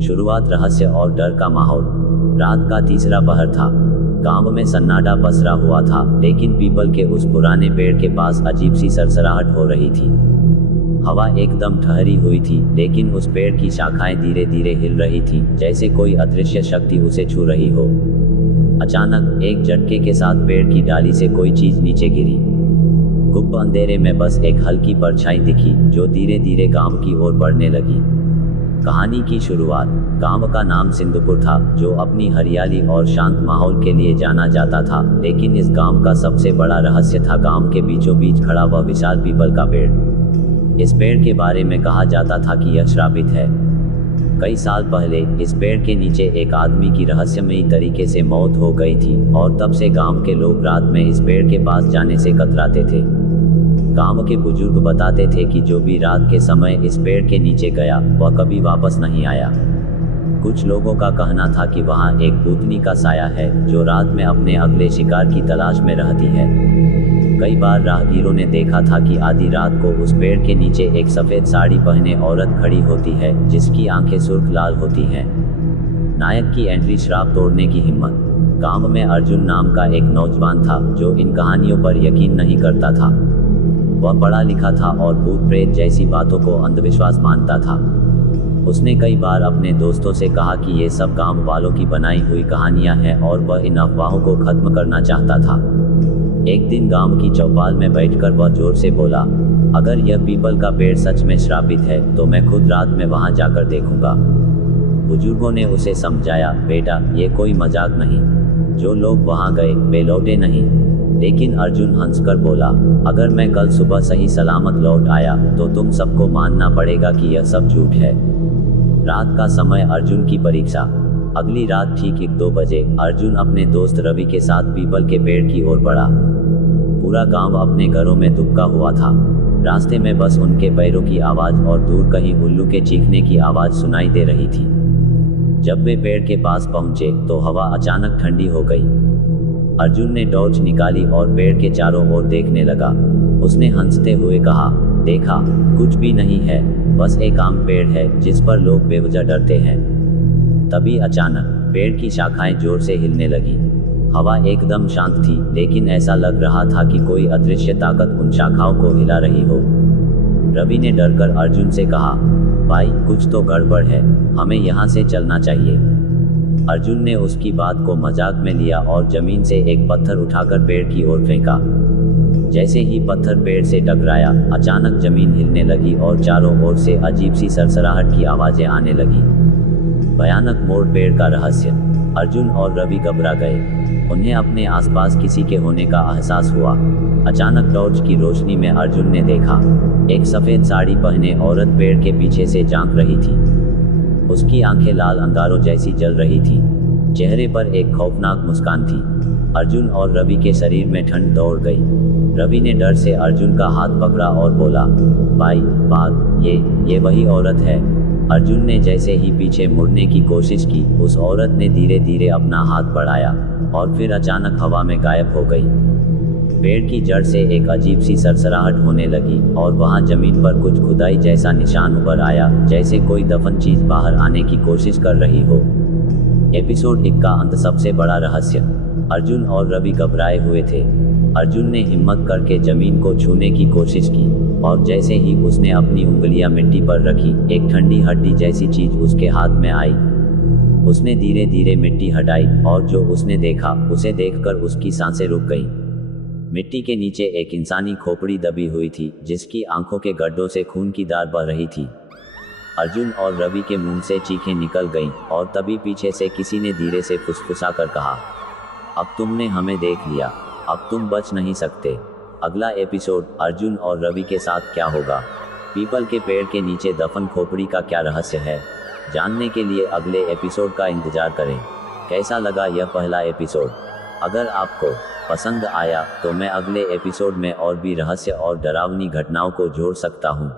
शुरुआत रहस्य और डर का माहौल। रात का तीसरा पहर था। गांव में सन्नाटा पसरा हुआ था, लेकिन पीपल के उस पुराने पेड़ के पास अजीब सी सरसराहट हो रही थी। हवा एकदम ठहरी हुई थी, लेकिन उस पेड़ की शाखाएं धीरे धीरे हिल रही थीं, जैसे कोई अदृश्य शक्ति उसे छू रही हो। अचानक एक झटके के साथ पेड़ की डाली से कोई चीज नीचे गिरी। गुप्त अंधेरे में बस एक हल्की परछाई दिखी, जो धीरे धीरे गांव की ओर बढ़ने लगी। कहानी की शुरुआत। गांव का नाम सिंधुपुर था, जो अपनी हरियाली और शांत माहौल के लिए जाना जाता था। लेकिन इस गांव का सबसे बड़ा रहस्य था गांव के बीचों बीच खड़ा वह विशाल पीपल का पेड़। इस पेड़ के बारे में कहा जाता था कि यह श्रापित है। कई साल पहले इस पेड़ के नीचे एक आदमी की रहस्यमयी तरीके से मौत हो गई थी, और तब से गांव के लोग रात में इस पेड़ के पास जाने से कतराते थे। गांव के बुजुर्ग बताते थे कि जो भी रात के समय इस पेड़ के नीचे गया, वह कभी वापस नहीं आया। कुछ लोगों का कहना था कि वहां एक भूतनी का साया है, जो रात में अपने अगले शिकार की तलाश में रहती है। कई बार राहगीरों ने देखा था कि आधी रात को उस पेड़ के नीचे एक सफेद साड़ी पहने औरत खड़ी होती है, जिसकी आंखें सुर्ख लाल होती हैं। नायक की एंट्री, श्राप तोड़ने की हिम्मत। गांव में अर्जुन नाम का एक नौजवान था, जो इन कहानियों पर यकीन नहीं करता था। वह पढ़ा लिखा था और भूत प्रेत जैसी बातों को अंधविश्वास मानता था। उसने कई बार अपने दोस्तों से कहा कि ये सब गांव वालों की बनाई हुई कहानियां हैं, और वह इन अफवाहों को खत्म करना चाहता था। एक दिन गांव की चौपाल में बैठकर वह जोर से बोला, अगर यह पीपल का पेड़ सच में श्रापित है, तो मैं खुद रात में वहां जाकर देखूंगा। बुजुर्गों ने उसे समझाया, बेटा, ये कोई मजाक नहीं। जो लोग वहां गए वे लौटे नहीं। लेकिन अर्जुन हंसकर बोला, अगर मैं कल सुबह सही सलामत लौट आया, तो तुम सबको मानना पड़ेगा कि यह सब झूठ है। रात का समय, अर्जुन की परीक्षा। अगली रात ठीक 1-2 बजे अर्जुन अपने दोस्त रवि के साथ पीपल के पेड़ की ओर बढ़ा। पूरा गांव अपने घरों में दुबका हुआ था। रास्ते में बस उनके पैरों की आवाज और दूर कहीं उल्लू के चीखने की आवाज सुनाई दे रही थी। जब वे पेड़ के पास पहुंचे, तो हवा अचानक ठंडी हो गई। अर्जुन ने टॉर्च निकाली और पेड़ के चारों ओर देखने लगा। उसने हंसते हुए कहा, देखा, कुछ भी नहीं है, बस एक आम पेड़ है जिस पर लोग बेवजह डरते हैं। तभी अचानक पेड़ की शाखाएं जोर से हिलने लगी। हवा एकदम शांत थी, लेकिन ऐसा लग रहा था कि कोई अदृश्य ताकत उन शाखाओं को हिला रही हो। रवि ने डरकर अर्जुन से कहा, भाई, कुछ तो गड़बड़ है, हमें यहाँ से चलना चाहिए। अर्जुन ने उसकी बात को मजाक में लिया और जमीन से एक पत्थर उठाकर पेड़ की ओर फेंका। जैसे ही पत्थर पेड़ से टकराया, अचानक जमीन हिलने लगी और चारों ओर से अजीब सी सरसराहट की आवाजें आने लगी। भयानक मोड़, पेड़ का रहस्य। अर्जुन और रवि घबरा गए। उन्हें अपने आसपास किसी के होने का एहसास हुआ। अचानक टॉर्च की रोशनी में अर्जुन ने देखा, एक सफेद साड़ी पहने औरत पेड़ के पीछे से झांक रही थी। उसकी आंखें लाल अंगारों जैसी जल रही थी। चेहरे पर एक खौफनाक मुस्कान थी। अर्जुन और रवि के शरीर में ठंड दौड़ गई। रवि ने डर से अर्जुन का हाथ पकड़ा और बोला, भाई, भाग, ये वही औरत है। अर्जुन ने जैसे ही पीछे मुड़ने की कोशिश की, उस औरत ने धीरे धीरे अपना हाथ बढ़ाया और फिर अचानक हवा में गायब हो गई। पेड़ की जड़ से एक अजीब सी सरसराहट होने लगी और वहां जमीन पर कुछ खुदाई जैसा निशान उभर आया, जैसे कोई दफन चीज बाहर आने की कोशिश कर रही हो। एपिसोड 1 का अंत, सबसे बड़ा रहस्य। अर्जुन और रवि घबराए हुए थे। अर्जुन ने हिम्मत करके जमीन को छूने की कोशिश की, और जैसे ही उसने अपनी उंगलियां मिट्टी पर रखी, एक ठंडी हड्डी जैसी चीज उसके हाथ में आई। उसने धीरे धीरे मिट्टी हटाई, और जो उसने देखा, उसे देखकर उसकी सांसें रुक गईं। मिट्टी के नीचे एक इंसानी खोपड़ी दबी हुई थी, जिसकी आंखों के गड्ढों से खून की धार बह रही थी। अर्जुन और रवि के मुंह से चीखें निकल गईं, और तभी पीछे से किसी ने धीरे से फुसफुसाकर कहा, अब तुमने हमें देख लिया, अब तुम बच नहीं सकते। अगला एपिसोड, अर्जुन और रवि के साथ क्या होगा? पीपल के पेड़ के नीचे दफन खोपड़ी का क्या रहस्य है? जानने के लिए अगले एपिसोड का इंतजार करें। कैसा लगा यह पहला एपिसोड? अगर आपको पसंद आया तो मैं अगले एपिसोड में और भी रहस्य और डरावनी घटनाओं को जोड़ सकता हूँ।